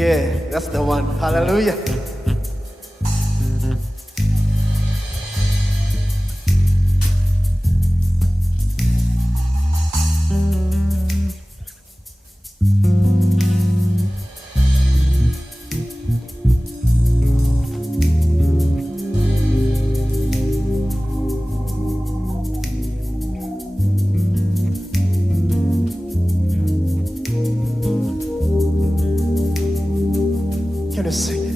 Yeah, that's the one. Hallelujah. Can you sing it?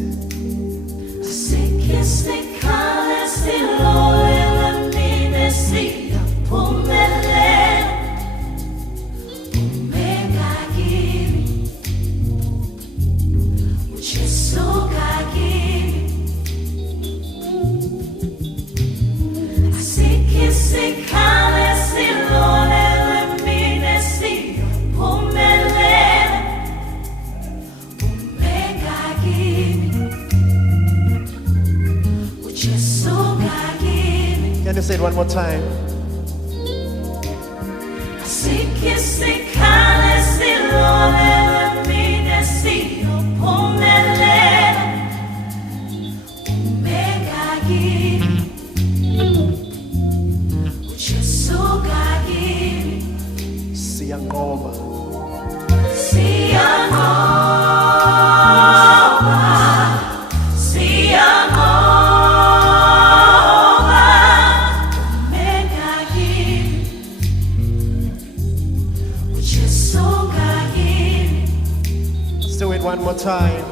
Asikho Isikhali silolele mina siyaphumelela umeka kimi uJesu kimi Asikho Isikhali silolele mina siyaphumelela Can you say it one more time? Asikho Isikhali silolele mina siyaphumelela umeka kimi uJesu kimi Siyanqoba. Let's do it one more time.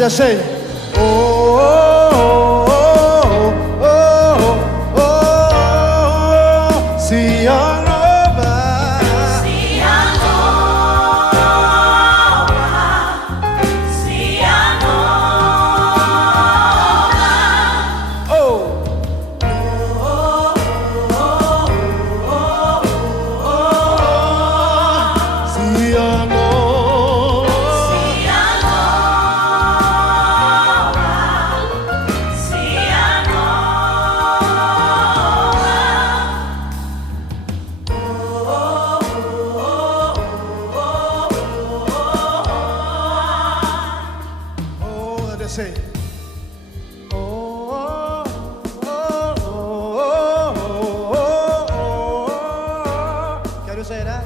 Just say, oh, oh, oh, oh, oh, oh, see your Oh. say, oh, oh, oh, oh, oh, oh, oh. Can you say that?